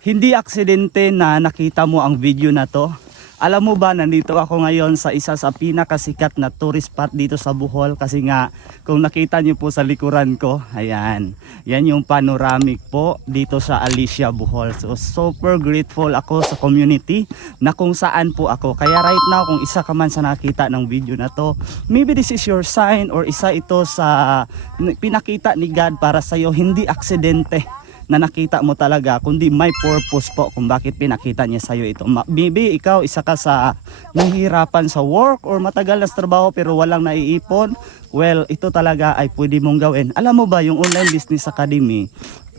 Hindi aksidente na nakita mo ang video na to. Alam mo ba, nandito ako ngayon sa isa sa pinakasikat na tourist spot dito sa Bohol. Kasi nga, kung nakita niyo po sa likuran ko, ayan, yan yung panoramic po dito sa Alicia, Bohol. So super grateful ako sa community na kung saan po ako. Kaya right now, kung isa ka man sa nakita ng video na to, maybe this is your sign or isa ito sa pinakita ni God para sa'yo. Hindi aksidente na nakita mo talaga, kundi may purpose po kung bakit pinakita niya sa'yo ito. Maybe ikaw isa ka sa nahihirapan sa work or matagal na sa trabaho pero walang naiipon. Well, ito talaga ay pwede mong gawin. Alam mo ba, yung Online Business Academy,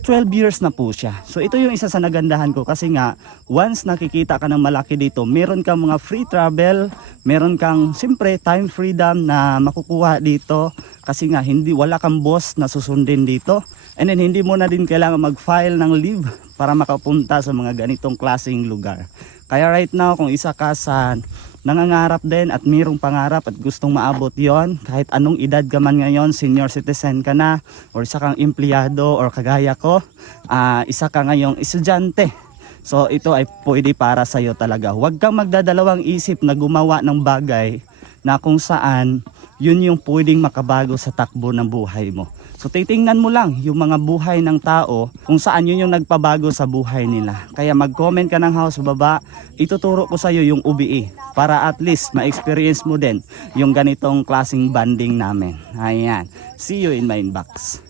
12 years na po siya. So ito yung isa sa nagandahan ko kasi nga once nakikita ka ng malaki dito, meron kang mga free travel, meron kang siyempre time freedom na makukuha dito kasi nga wala kang boss na susundin dito. And then hindi mo na din kailangan mag-file ng leave para makapunta sa mga ganitong klaseng lugar. Kaya right now kung isa ka sa nangangarap din at mayroong pangarap at gustong maabot yon, kahit anong edad ka man ngayon, senior citizen ka na or isa kang empleyado or kagaya ko, isa ka ngayong estudyante. So ito ay pwede para sa iyo talaga. Huwag kang magdadalawang isip na gumawa ng bagay na kung saan yun yung pwedeng makabago sa takbo ng buhay mo. So titingnan mo lang yung mga buhay ng tao kung saan yun yung nagpabago sa buhay nila. Kaya mag-comment ka ng house baba, ituturo ko sa iyo yung UBE para at least ma-experience mo din yung ganitong klaseng banding namin. Ayan, see you in my inbox.